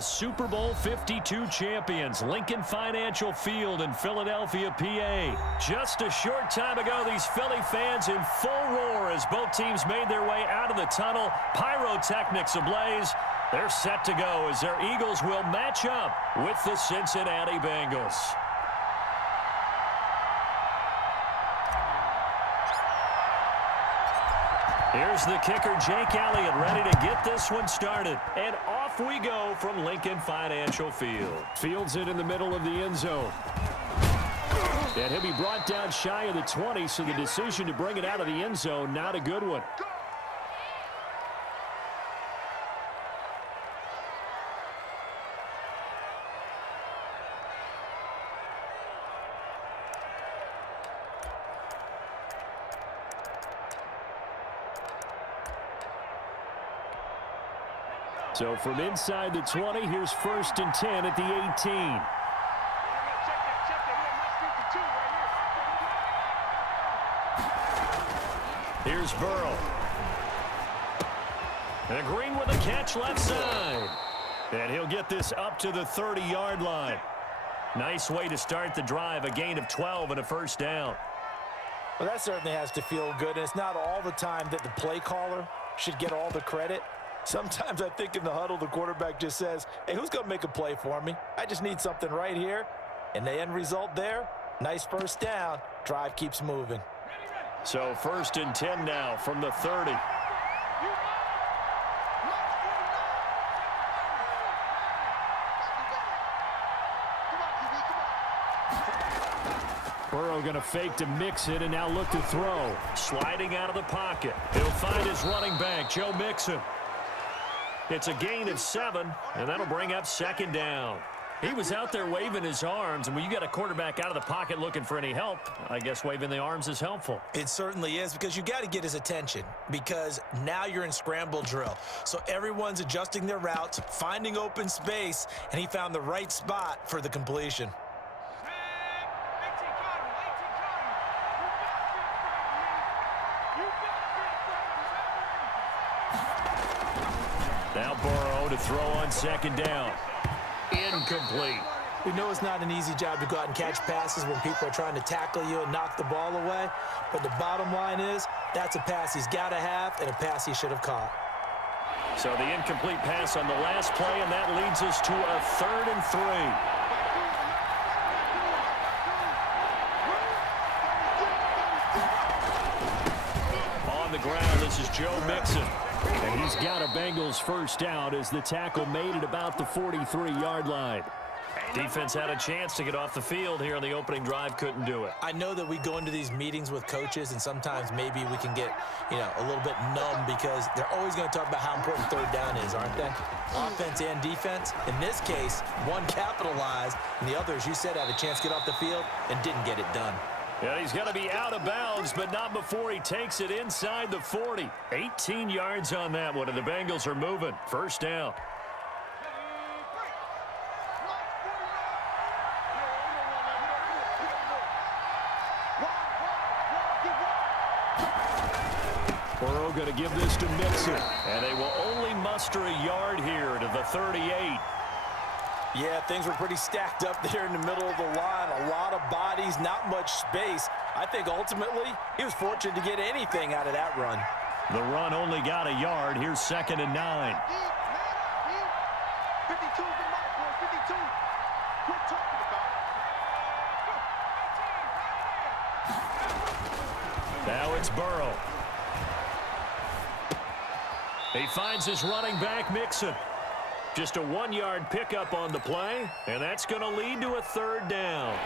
Super Bowl 52 champions, Lincoln Financial Field in Philadelphia, PA. Just a short time ago, these Philly fans in full roar as both teams made their way out of the tunnel. Pyrotechnics ablaze. They're set to go as their Eagles will match up with the Cincinnati Bengals. Here's the kicker, Jake Elliott, ready to get this one started. And off we go from Lincoln Financial Field. Fields it in the middle of the end zone. And he'll be brought down shy of the 20, so the decision to bring it out of the end zone, not a good one. So from inside the 20, here's 1st and 10 at the 18. Here's Burrow. And Green with a catch left side. And he'll get this up to the 30-yard line. Nice way to start the drive, a gain of 12 and a first down. Well, that certainly has to feel good. And it's not all the time that the play caller should get all the credit. Sometimes I think in the huddle, the quarterback just says, hey, who's going to make a play for me? I just need something right here. And the end result there, nice first down. Drive keeps moving. So 1st and 10 now from the 30. Burrow going to fake to mix it and now look to throw. Sliding out of the pocket. He'll find his running back, Joe Mixon. It's a gain of 7, and that'll bring up 2nd down. He was out there waving his arms, and when you got a quarterback out of the pocket looking for any help, I guess waving the arms is helpful. It certainly is, because you got to get his attention, because now you're in scramble drill. So everyone's adjusting their routes, finding open space, and he found the right spot for the completion. Now Burrow to throw on 2nd down. Incomplete. We know it's not an easy job to go out and catch passes when people are trying to tackle you and knock the ball away. But the bottom line is, that's a pass he's got to have and a pass he should have caught. So the incomplete pass on the last play, and that leads us to a 3rd and 3. On the ground, this is Joe Mixon. And he's got a Bengals first down as the tackle made it about the 43-yard line. Defense had a chance to get off the field here on the opening drive, couldn't do it. I know that we go into these meetings with coaches, and sometimes maybe we can get, a little bit numb because they're always going to talk about how important 3rd down is, aren't they? Offense and defense. In this case, one capitalized, and the other, as you said, had a chance to get off the field and didn't get it done. Yeah, he's going to be out of bounds, but not before he takes it inside the 40. 18 yards on that one, and the Bengals are moving. First down. Burrow going to give this to Mixon, and they will only muster a yard here to the 38. Yeah, things were pretty stacked up there in the middle of the line. A lot of bodies, not much space. I think ultimately he was fortunate to get anything out of that run. The run only got a yard. Here's 2nd and 9. 52 is the mark, boy. 52. Quit talking about it. Now it's Burrow. He finds his running back, Mixon. Just a 1-yard pickup on the play, and that's going to lead to a 3rd down.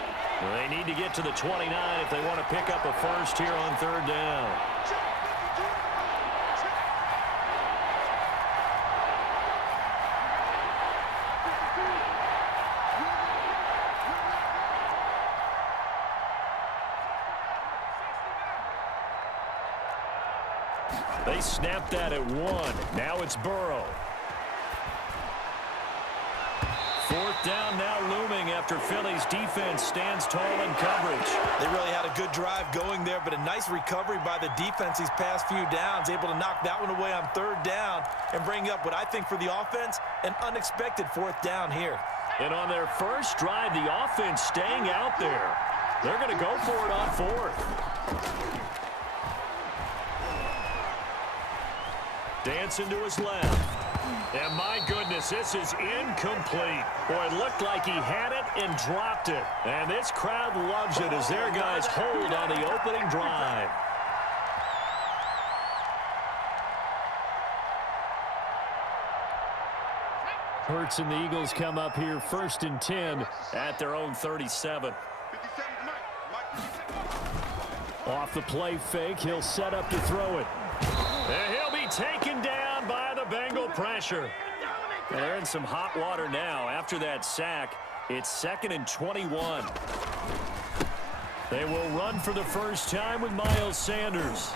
They need to get to the 29 if they want to pick up a first here on 3rd down. They snapped that at 1. Now it's Burrow. 4th down now looming after Philly's defense stands tall in coverage. They really had a good drive going there, but a nice recovery by the defense these past few downs, able to knock that one away on third down and bring up what I think for the offense, an unexpected fourth down here. And on their first drive, the offense staying out there. They're going to go for it on fourth. Dancing to his left. And my goodness, this is incomplete. Boy, it looked like he had it and dropped it. And this crowd loves it as their guys hold on the opening drive. Hurts and the Eagles come up here 1st and 10 at their own 37. Off the play fake, he'll set up to throw it. And he'll be taken down by the Bengal pressure. And they're in some hot water now. After that sack, it's 2nd and 21. They will run for the first time with Miles Sanders.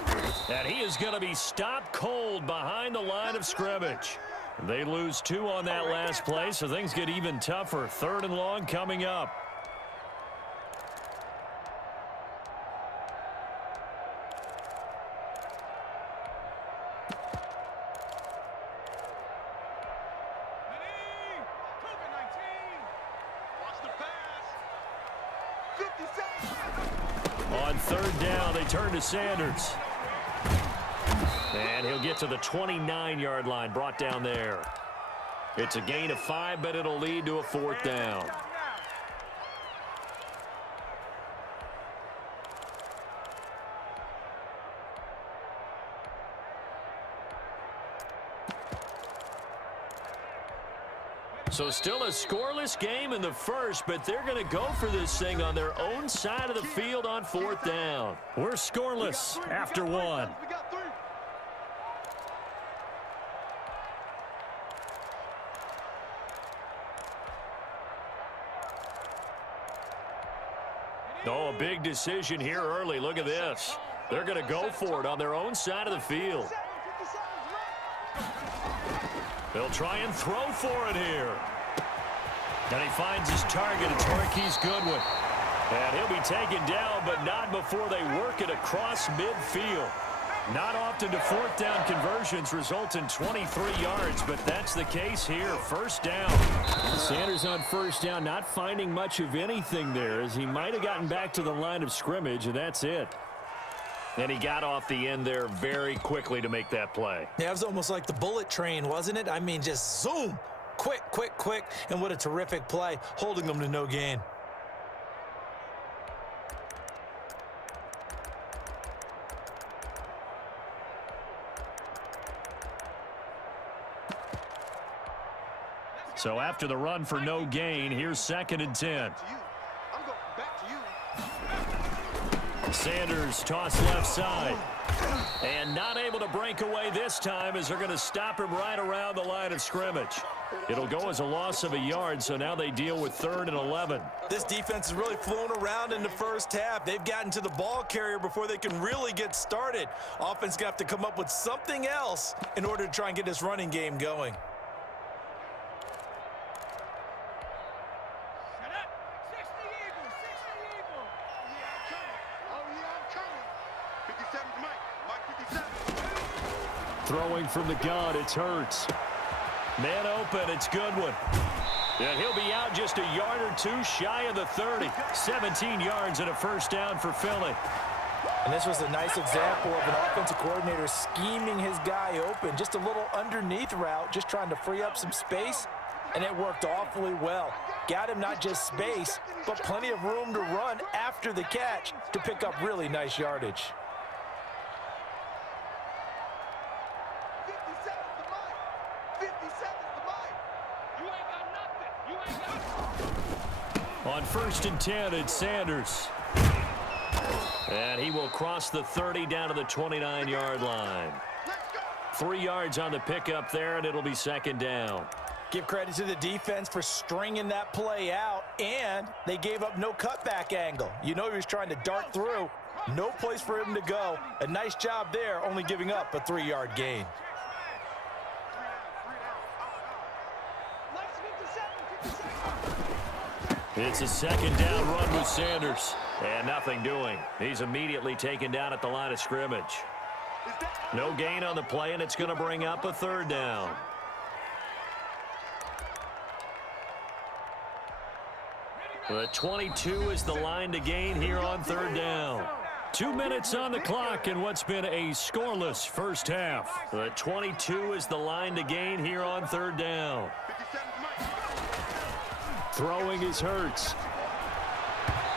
And he is going to be stopped cold behind the line of scrimmage. They lose 2 on that last play, so things get even tougher. 3rd and long coming up. On 3rd down, they turn to Sanders. And he'll get to the 29-yard line, brought down there. It's a gain of 5, but it'll lead to a 4th down. So still a scoreless game in the first, but they're going to go for this thing on their own side of the field on 4th down. We're scoreless after 1. Oh, a big decision here early. Look at this. They're going to go for it on their own side of the field. They'll try and throw for it here. And he finds his target. It's Marquise Goodwin. And he'll be taken down, but not before they work it across midfield. Not often do 4th down conversions result in 23 yards, but that's the case here. 1st down. Sanders on 1st down, not finding much of anything there, as he might have gotten back to the line of scrimmage, and that's it. And he got off the end there very quickly to make that play. Yeah, it was almost like the bullet train, wasn't it? I mean, just zoom. Quick, quick, quick. And what a terrific play, holding them to no gain. So after the run for no gain, here's 2nd and 10. Sanders tossed left side. And not able to break away this time as they're going to stop him right around the line of scrimmage. It'll go as a loss of a yard, so now they deal with 3rd and 11. This defense has really flown around in the first half. They've gotten to the ball carrier before they can really get started. Offense got to come up with something else in order to try and get this running game going. Throwing from the gun, it's Hurts. Man open, it's Goodwin. And he'll be out just a yard or 2 shy of the 30. 17 yards and a 1st down for Philly. And this was a nice example of an offensive coordinator scheming his guy open. Just a little underneath route, just trying to free up some space, and it worked awfully well. Got him not just space, but plenty of room to run after the catch to pick up really nice yardage. On 1st and 10, it's Sanders. And he will cross the 30 down to the 29-yard line. 3 yards on the pickup there, and it'll be 2nd down. Give credit to the defense for stringing that play out, and they gave up no cutback angle. You know he was trying to dart through. No place for him to go. A nice job there, only giving up a 3-yard gain. It's a second down run with Sanders. And nothing doing. He's immediately taken down at the line of scrimmage. No gain on the play, and it's going to bring up a third down. The 22 is the line to gain here on third down. 2 minutes on the clock in what's been a scoreless first half. The 22 is the line to gain here on third down. Throwing is Hurts.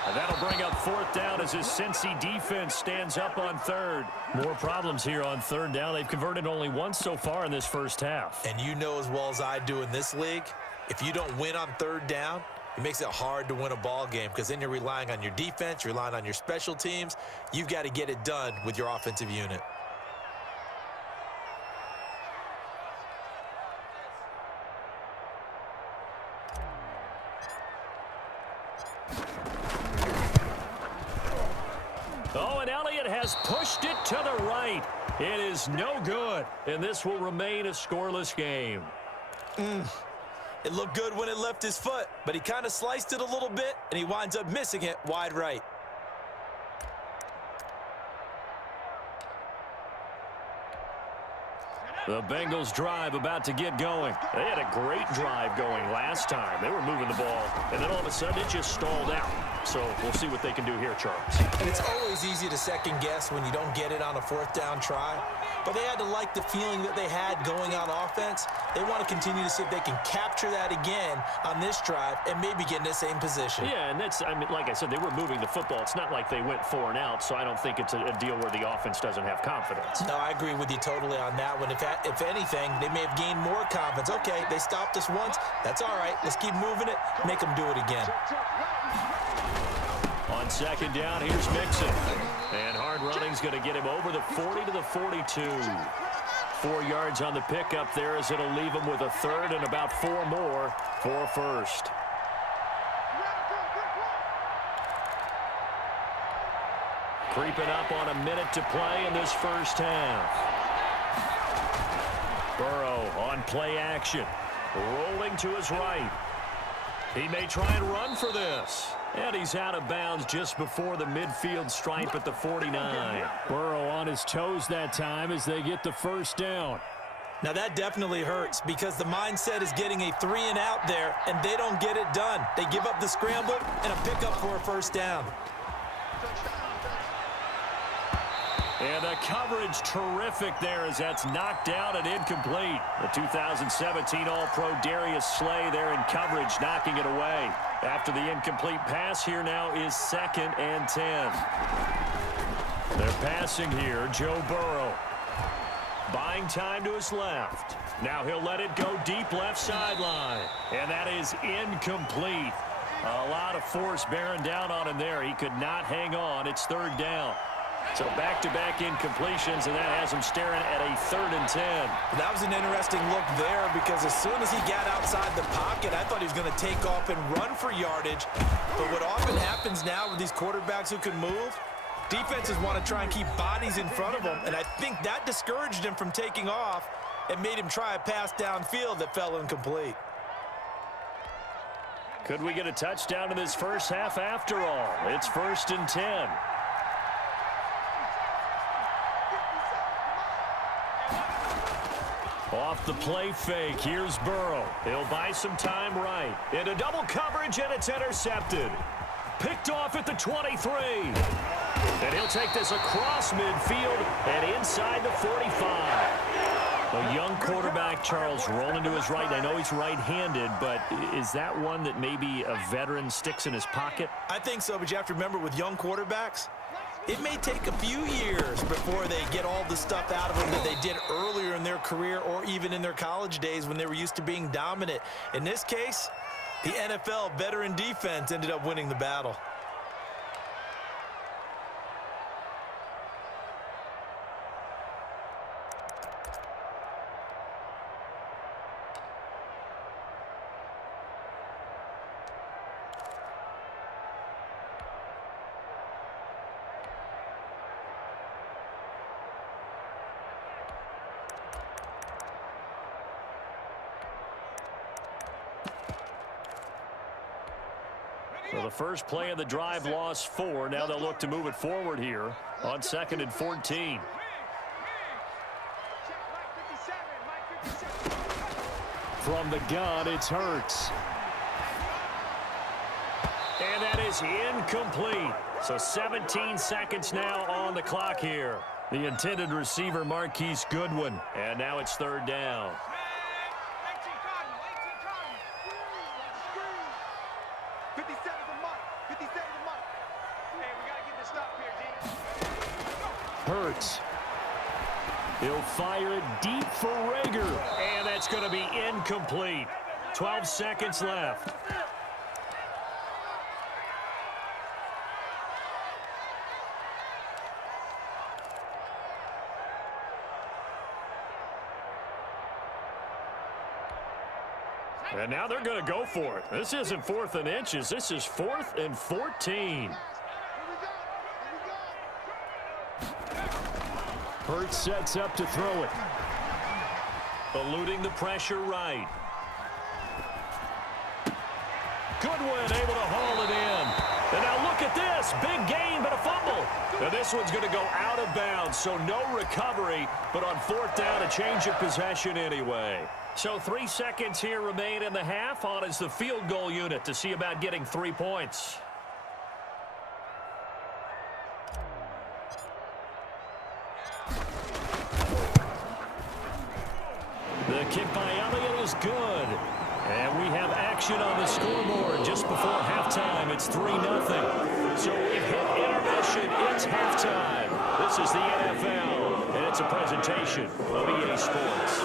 And that'll bring up fourth down as his Cincy defense stands up on third. More problems here on third down. They've converted only once so far in this first half. And you know as well as I do in this league, if you don't win on third down, it makes it hard to win a ball game because then you're relying on your defense, you're relying on your special teams. You've got to get it done with your offensive unit. Oh, and Elliott has pushed it to the right. It is no good, and this will remain a scoreless game. It looked good when it left his foot, but he kind of sliced it a little bit, and he winds up missing it wide right. The Bengals drive about to get going. They had a great drive going last time. They were moving the ball, and then all of a sudden it just stalled out. So we'll see what they can do here, Charles. And it's always easy to second guess when you don't get it on a fourth down try. But they had to like the feeling that they had going on offense. They want to continue to see if they can capture that again on this drive and maybe get in the same position. Yeah, and that's, I mean, like I said, they were moving the football. It's not like they went 4 and out, so I don't think it's a deal where the offense doesn't have confidence. No, I agree with you totally on that one. If anything, they may have gained more confidence. Okay, they stopped us once. That's all right. Let's keep moving it. Make them do it again. On second down, here's Mixon. And hard running's going to get him over the 40 to the 42. 4 yards on the pickup there as it'll leave him with a third and about 4 more for first. Creeping up on a minute to play in this first half. Burrow on play action. Rolling to his right. He may try and run for this. And he's out of bounds just before the midfield stripe at the 49. Burrow on his toes that time as they get the first down. Now that definitely hurts because the mindset is getting a 3 and out there, and they don't get it done. They give up the scramble and a pickup for a first down. And the coverage terrific there as that's knocked down and incomplete. The 2017 All-Pro Darius Slay there in coverage, knocking it away. After the incomplete pass, here now is 2nd and 10. They're passing here, Joe Burrow. Buying time to his left. Now he'll let it go deep left sideline. And that is incomplete. A lot of force bearing down on him there. He could not hang on. It's 3rd down. So back-to-back incompletions, and that has him staring at a 3rd and 10. That was an interesting look there because as soon as he got outside the pocket, I thought he was going to take off and run for yardage. But what often happens now with these quarterbacks who can move, defenses want to try and keep bodies in front of them, and I think that discouraged him from taking off and made him try a pass downfield that fell incomplete. Could we get a touchdown in this first half after all? It's 1st and 10. Off the play fake, here's Burrow. He'll buy some time right. Into double coverage, and it's intercepted. Picked off at the 23. And he'll take this across midfield and inside the 45. A young quarterback, Charles, rolling to his right. I know he's right-handed, but is that one that maybe a veteran sticks in his pocket? I think so, but you have to remember with young quarterbacks, it may take a few years before they get all the stuff out of them that they did earlier in their career or even in their college days when they were used to being dominant. In this case, the NFL veteran defense ended up winning the battle. Well, the first play of the drive lost 4. Now they'll look to move it forward here on 2nd and 14. From the gun, it's Hurts. And that is incomplete. So 17 seconds now on the clock here. The intended receiver, Marquise Goodwin. And now it's 3rd down. Hurts. He'll fire it deep for Rager. And that's going to be incomplete. 12 seconds left. And now they're going to go for it. This isn't 4th and inches. This is 4th and 14. Hurts sets up to throw it. Eluding the pressure right. Goodwin able to haul it in. And now look at this. Big gain, but a fumble. Now this one's going to go out of bounds, so no recovery. But on 4th down, a change of possession anyway. So 3 seconds here remain in the half. On is the field goal unit to see about getting 3 points. The kick by Elliott is good. And we have action on the scoreboard just before halftime. It's 3-0. So we've hit intermission. It's halftime. This is the NFL, and it's a presentation of EA Sports.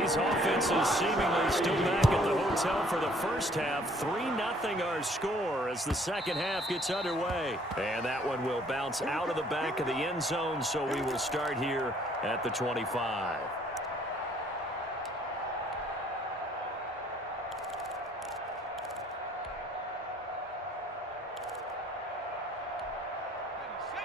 These offenses seemingly still back at the hotel for the first half. 3-0 our score as the second half gets underway. And that one will bounce out of the back of the end zone, so we will start here at the 25.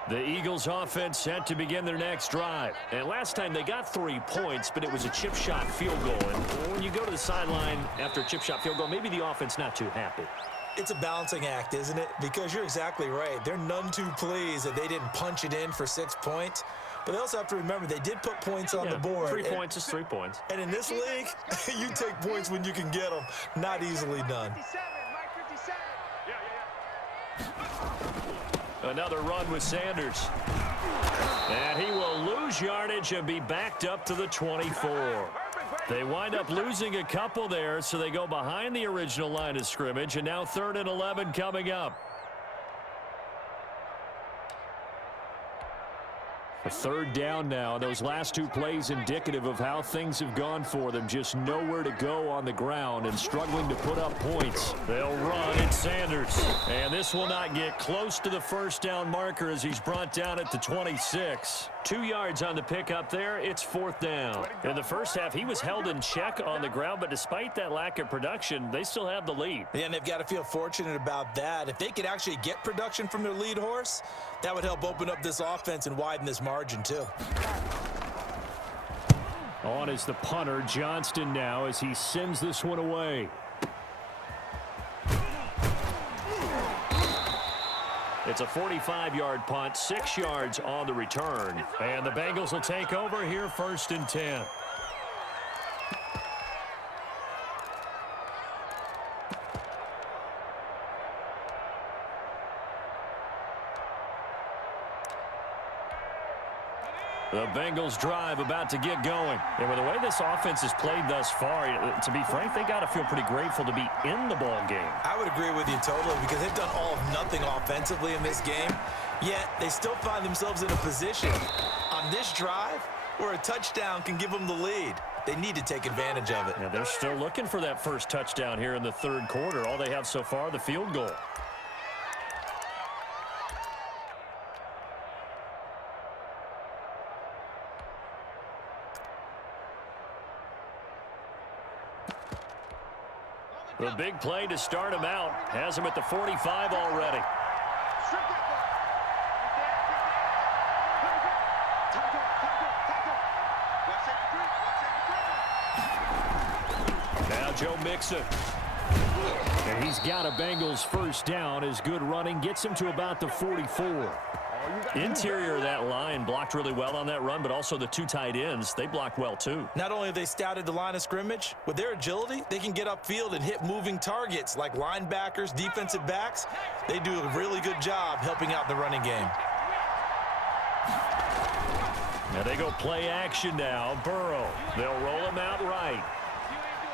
The Eagles offense set to begin their next drive. And last time they got 3 points, but it was a chip shot field goal. And when you go to the sideline after a chip shot field goal, maybe the offense not too happy. It's a balancing act, isn't it? Because you're exactly right. They're none too pleased that they didn't punch it in for 6 points. But they also have to remember they did put points on the board. 3 points is 3 points. And in this league, you take points when you can get them. Not easily done. Another run with Sanders. And he will lose yardage and be backed up to the 24. They wind up losing a couple there, so they go behind the original line of scrimmage, and now 3rd and 11 coming up. A 3rd down now. Those last 2 plays indicative of how things have gone for them. Just nowhere to go on the ground and struggling to put up points. They'll run. It's Sanders. And this will not get close to the first down marker as he's brought down at the 26. 2 yards on the pickup there. It's 4th down. In the first half, he was held in check on the ground, but despite that lack of production, they still have the lead. Yeah, and they've got to feel fortunate about that. If they could actually get production from their lead horse, that would help open up this offense and widen this margin too. On is the punter, Johnston, now as he sends this one away. It's a 45-yard punt, 6 yards on the return. And the Bengals will take over here 1st and 10. The Bengals drive about to get going. And with the way this offense has played thus far, to be frank, they got to feel pretty grateful to be in the ball game. I would agree with you totally because they've done all of nothing offensively in this game, yet they still find themselves in a position on this drive where a touchdown can give them the lead. They need to take advantage of it. Yeah, they're still looking for that first touchdown here in the 3rd quarter. All they have so far, the field goal. The big play to start him out has him at the 45 already. now Joe Mixon. And he's got a Bengals first down. His good running gets him to about the 44. Interior of that line blocked really well on that run, but also the two tight ends, they blocked well too. Not only have they scouted the line of scrimmage, with their agility, they can get upfield and hit moving targets like linebackers, defensive backs. They do a really good job helping out the running game. Now they go play action now. Burrow. They'll roll him out right.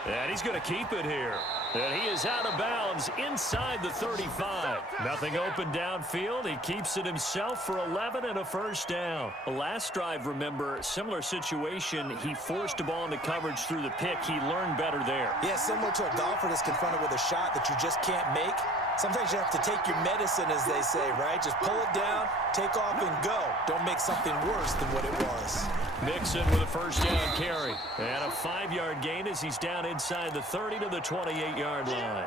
And he's going to keep it here. And he is out of bounds inside the 35. Nothing open downfield. He keeps it himself for 11 and a first down. The last drive, remember, similar situation. He forced the ball into coverage through the pick. He learned better there. Yeah, similar to a golfer that's confronted with a shot that you just can't make. Sometimes you have to take your medicine, as they say, right? Just pull it down, take off, and go. Don't make something worse than what it was. Mixon with a first down carry. And a 5-yard gain as he's down inside the 30 to the 28-yard line.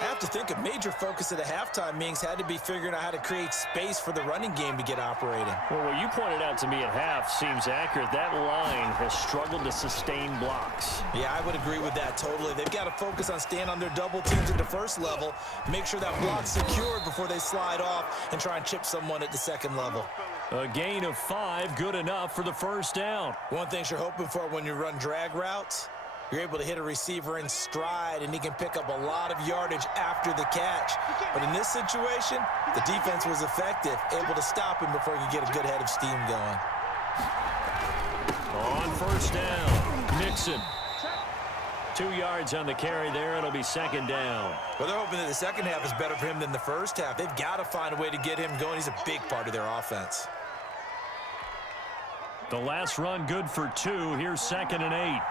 I have to think a major focus at the halftime meetings had to be figuring out how to create space for the running game to get operating. Well, what you pointed out to me at half seems accurate. That line has struggled to sustain blocks. Yeah, I would agree with that totally. They've got to focus on staying on their double teams at the first level, make sure that block's secured before they slide off and try and chip someone at the second level. A gain of 5, good enough for the first down. One thing you're hoping for when you run drag routes, you're able to hit a receiver in stride, and he can pick up a lot of yardage after the catch. But in this situation, the defense was effective, able to stop him before he could get a good head of steam going. On first down, Mixon. 2 yards on the carry there. It'll be second down. Well, they're hoping that the second half is better for him than the first half. They've got to find a way to get him going. He's a big part of their offense. The last run good for 2. Here's 2nd and 8.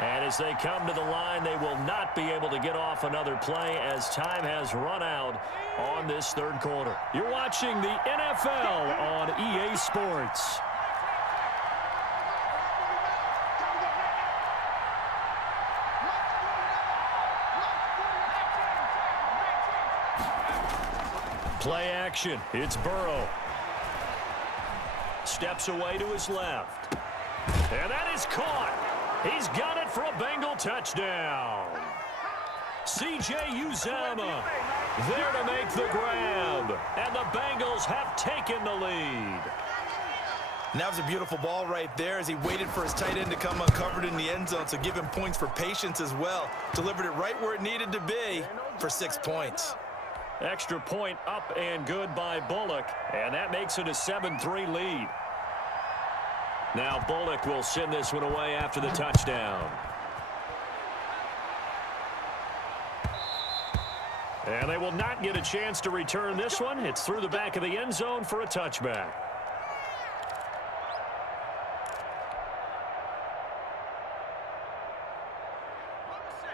And as they come to the line, they will not be able to get off another play as time has run out on this third quarter. You're watching the NFL on EA Sports. Play action. It's Burrow. Steps away to his left. And that is caught. He's got it for a Bengal touchdown. C.J. Uzomah there to make the grab. And the Bengals have taken the lead. And that was a beautiful ball right there as he waited for his tight end to come uncovered in the end zone, so give him points for patience as well. Delivered it right where it needed to be for 6 points. Extra point up and good by Bullock. And that makes it a 7-3 lead. Now Bullock will send this one away after the touchdown. And they will not get a chance to return this one. It's through the back of the end zone for a touchback.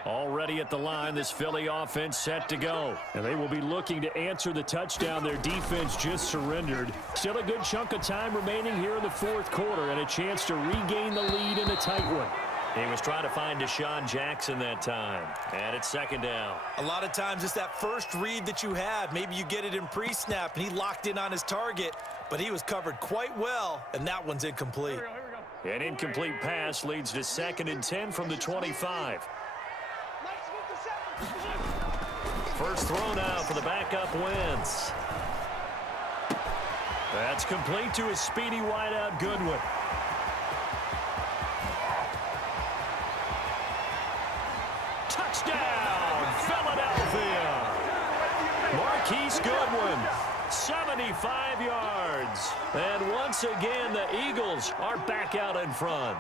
Already at the line, this Philly offense set to go. And they will be looking to answer the touchdown their defense just surrendered. Still a good chunk of time remaining here in the fourth quarter and a chance to regain the lead in a tight one. He was trying to find Deshaun Jackson that time. And it's second down. A lot of times it's that first read that you have. Maybe you get it in pre-snap and he locked in on his target, but he was covered quite well, and that one's incomplete. An incomplete pass leads to 2nd and 10 from the 25. First throw now for the backup Wentz. That's complete to his speedy wideout Goodwin. Touchdown, Philadelphia. Marquise Goodwin, 75 yards. And once again, the Eagles are back out in front.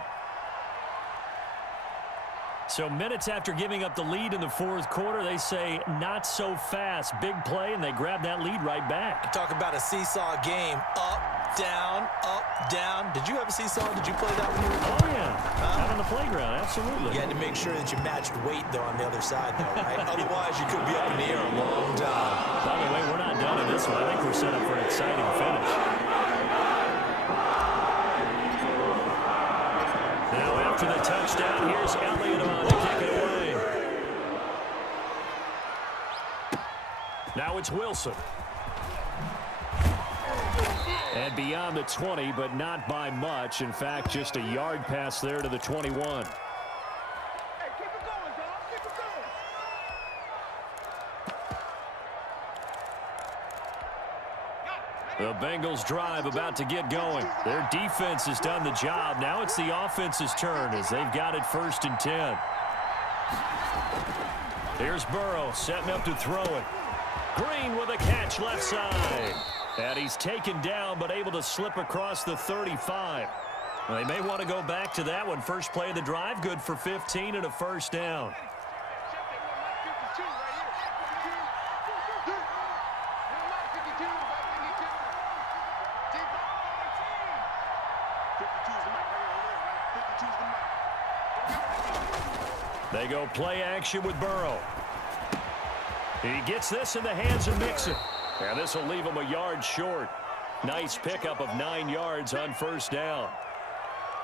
So minutes after giving up the lead in the fourth quarter, they say not so fast. Big play, and they grab that lead right back. Talk about a seesaw game. Up, down, up, down. Did you have a seesaw? Did you play that when you were Oh, yeah. Out on the playground, absolutely. You had to make sure that you matched weight, though, on the other side, though, right? Otherwise, you could be up in the air a long time. By the way, we're not done in this one. I think we're set up for an exciting finish. Now, after the touchdown, here's Elliott on to kick it away. Now it's Wilson. And beyond the 20, but not by much. In fact, just a yard pass there to the 21. Hey, keep it going, dog. Keep it going. The Bengals drive about to get going. Their defense has done the job. Now it's the offense's turn as they've got it 1st and 10. Here's Burrow setting up to throw it. Green with a catch left side. And he's taken down but able to slip across the 35. Well, they may want to go back to that one. First play of the drive, good for 15 and a first down. They go play action with Burrow. He gets this in the hands of Mixon. And this will leave him a yard short. Nice pickup of 9 yards on first down.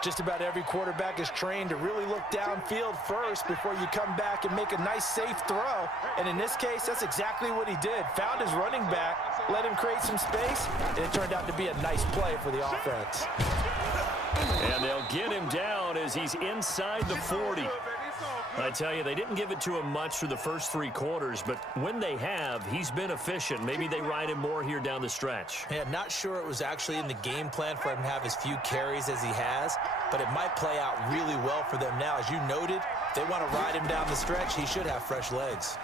Just about every quarterback is trained to really look downfield first before you come back and make a nice, safe throw. And in this case, that's exactly what he did. Found his running back, let him create some space, and it turned out to be a nice play for the offense. And they'll get him down as he's inside the 40. I tell you, they didn't give it to him much through the first 3 quarters, but when they have, he's been efficient. Maybe they ride him more here down the stretch. Yeah, not sure it was actually in the game plan for him to have as few carries as he has, but it might play out really well for them now. As you noted, if they want to ride him down the stretch, he should have fresh legs.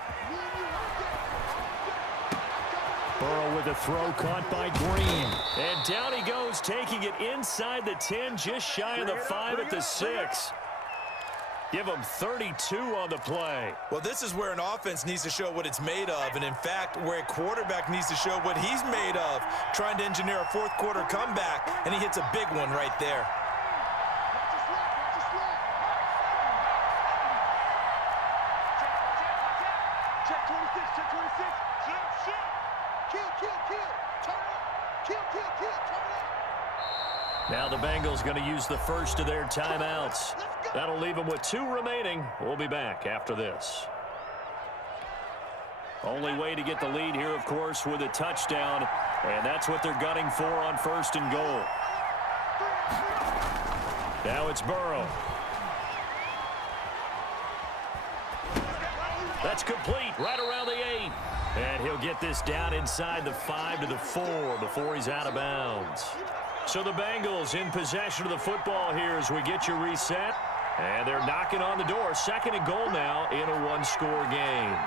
Burrow with a throw caught by Green. And down he goes, taking it inside the 10, just shy of the 5 at the 6. Give him 32 on the play. Well, this is where an offense needs to show what it's made of, and in fact, where a quarterback needs to show what he's made of, trying to engineer a 4th quarter comeback, and he hits a big one right there. Check 26, check 26. Kill. Turn up. Kill. Turn up. Now the Bengals going to use the first of their timeouts. That'll leave them with 2 remaining. We'll be back after this. Only way to get the lead here, of course, with a touchdown. And that's what they're gunning for on 1st and goal. Now it's Burrow. That's complete right around the 8. And he'll get this down inside the 5 to the 4 before he's out of bounds. So the Bengals in possession of the football here as we get you reset. And they're knocking on the door. 2nd and goal now in a 1-score game.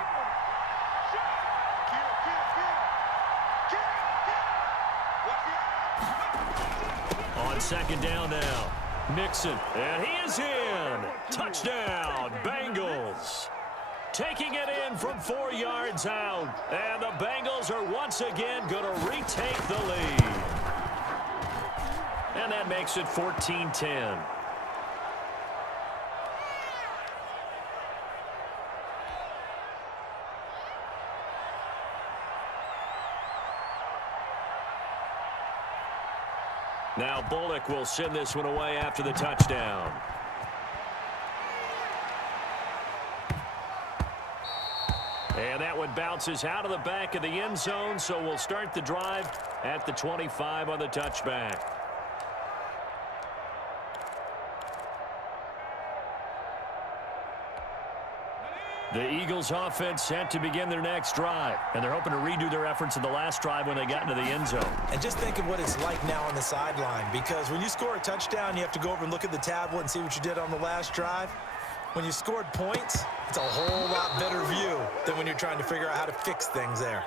On 2nd down now. Mixon. And he is in. Touchdown, Bengals. Taking it in from 4 yards out. And the Bengals are once again going to retake the lead. And that makes it 14-10. Now Bullock will send this one away after the touchdown. And that one bounces out of the back of the end zone, so we'll start the drive at the 25 on the touchback. The Eagles offense set to begin their next drive, and they're hoping to redo their efforts in the last drive when they got into the end zone. And just think of what it's like now on the sideline, because when you score a touchdown, you have to go over and look at the tablet and see what you did on the last drive. When you scored points, it's a whole lot better view than when you're trying to figure out how to fix things there.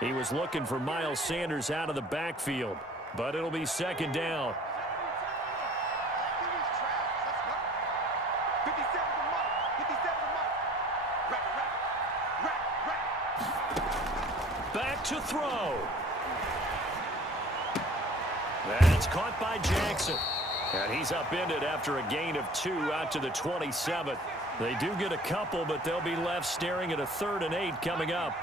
He was looking for Miles Sanders out of the backfield, but it'll be 2nd down. Back to throw. That's caught by Jackson. And he's upended after a gain of 2 out to the 27. They do get a couple, but they'll be left staring at a 3rd and 8 coming up.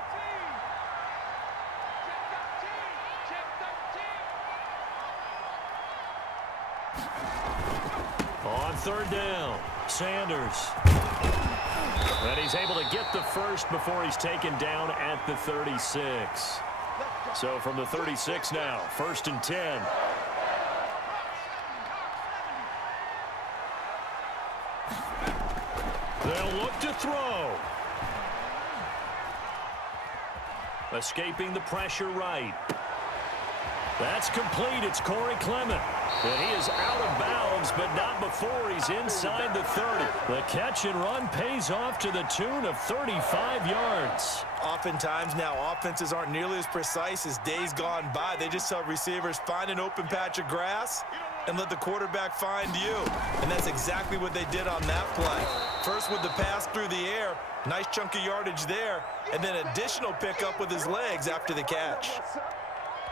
On 3rd down, Sanders. And he's able to get the first before he's taken down at the 36. So from the 36 now, 1st and 10. They'll look to throw. Escaping the pressure right. That's complete. It's Corey Clement. And he is out of bounds, but not before he's inside the 30. The catch and run pays off to the tune of 35 yards. Oftentimes now, offenses aren't nearly as precise as days gone by. They just tell receivers, find an open patch of grass and let the quarterback find you. And that's exactly what they did on that play. First with the pass through the air, nice chunk of yardage there, and then additional pickup with his legs after the catch.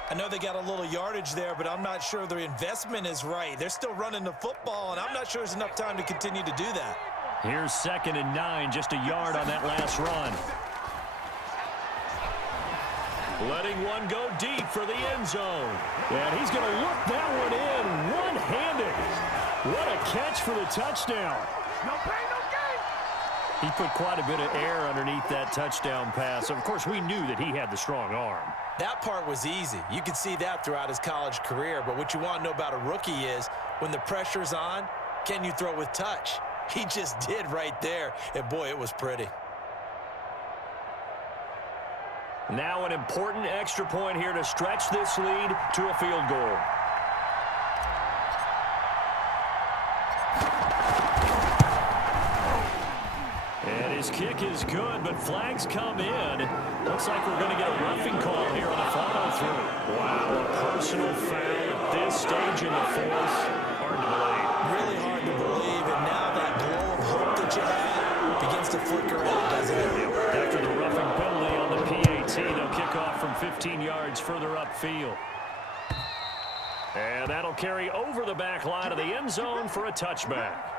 I know they got a little yardage there, but I'm not sure their investment is right. They're still running the football, and I'm not sure there's enough time to continue to do that. Here's 2nd and 9, just a yard on that last run. Letting one go deep for the end zone. And he's going to look that one in one-handed. What a catch for the touchdown. No pain, no gain. He put quite a bit of air underneath that touchdown pass. Of course, we knew that he had the strong arm. That part was easy. You could see that throughout his college career. But what you want to know about a rookie is when the pressure's on, can you throw with touch? He just did right there. And, boy, it was pretty. Now an important extra point here to stretch this lead to a field goal. And his kick is good, but flags come in. Looks like we're going to get a roughing call here on the follow-through. Wow, a personal foul at this stage in the 4th. Hard to believe. Really hard to believe, and now that glow of hope that you had begins to flicker out, doesn't it? After the roughing penalty on the PAT, they'll kick off from 15 yards further upfield. And that'll carry over the back line of the end zone for a touchback.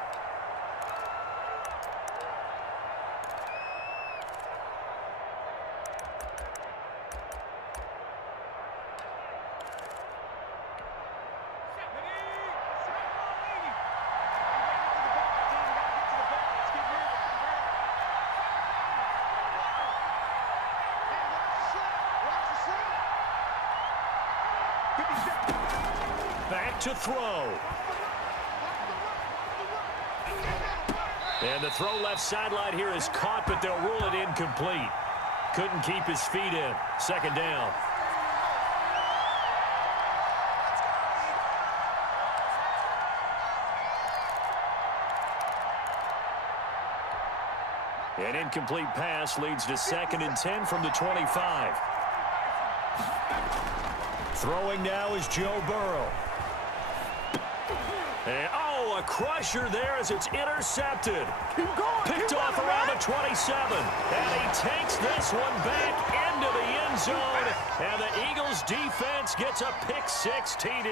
Back to throw. And the throw left sideline here is caught, but they'll rule it incomplete. Couldn't keep his feet in. 2nd down. An incomplete pass leads to 2nd and 10 from the 25. Throwing now is Joe Burrow. And, a crusher there as it's intercepted. Picked off around the 27. And he takes this one back into the end zone. And the Eagles defense gets a pick-6 TD.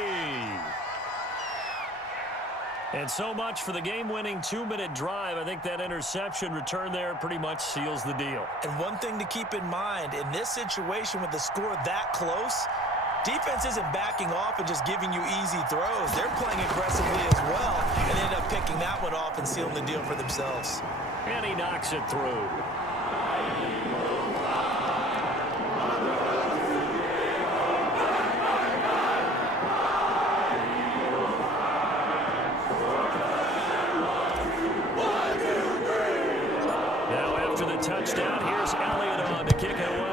And so much for the game-winning 2-minute drive. I think that interception return there pretty much seals the deal. And one thing to keep in mind, in this situation with the score that close, defense isn't backing off and just giving you easy throws. They're playing aggressively as well, and they end up picking that one off and sealing the deal for themselves. And he knocks it through. Now after the touchdown, here's Elliott on to kick it away.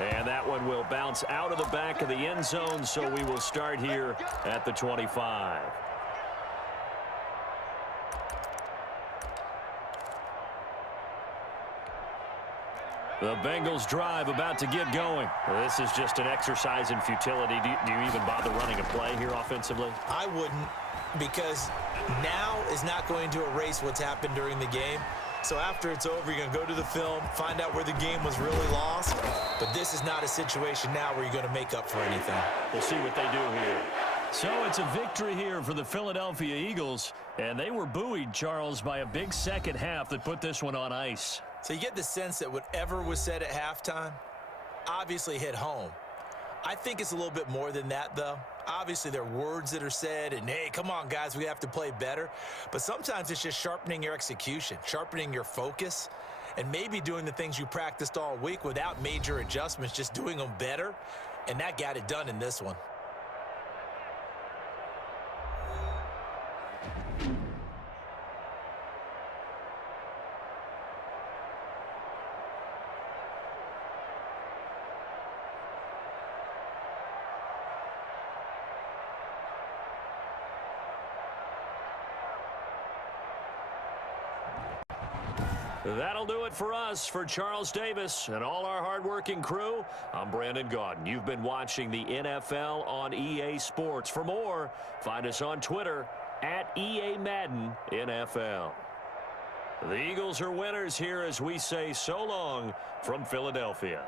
And that one will bounce out of the back of the end zone, so we will start here at the 25. The Bengals drive about to get going. This is just an exercise in futility. Do you even bother running a play here offensively? I wouldn't, because now is not going to erase what's happened during the game. So after it's over, you're going to go to the film, find out where the game was really lost. But this is not a situation now where you're going to make up for anything. We'll see what they do here. So it's a victory here for the Philadelphia Eagles. And they were buoyed, Charles, by a big second half that put this one on ice. So you get the sense that whatever was said at halftime obviously hit home. I think it's a little bit more than that, though. Obviously, there are words that are said, and hey, come on, guys, we have to play better. But sometimes it's just sharpening your execution, sharpening your focus, and maybe doing the things you practiced all week without major adjustments, just doing them better. And that got it done in this one. That'll do it for us. For Charles Davis and all our hardworking crew, I'm Brandon Gaudin. You've been watching the NFL on EA Sports. For more, find us on Twitter at EA Madden NFL. The Eagles are winners here as we say so long from Philadelphia.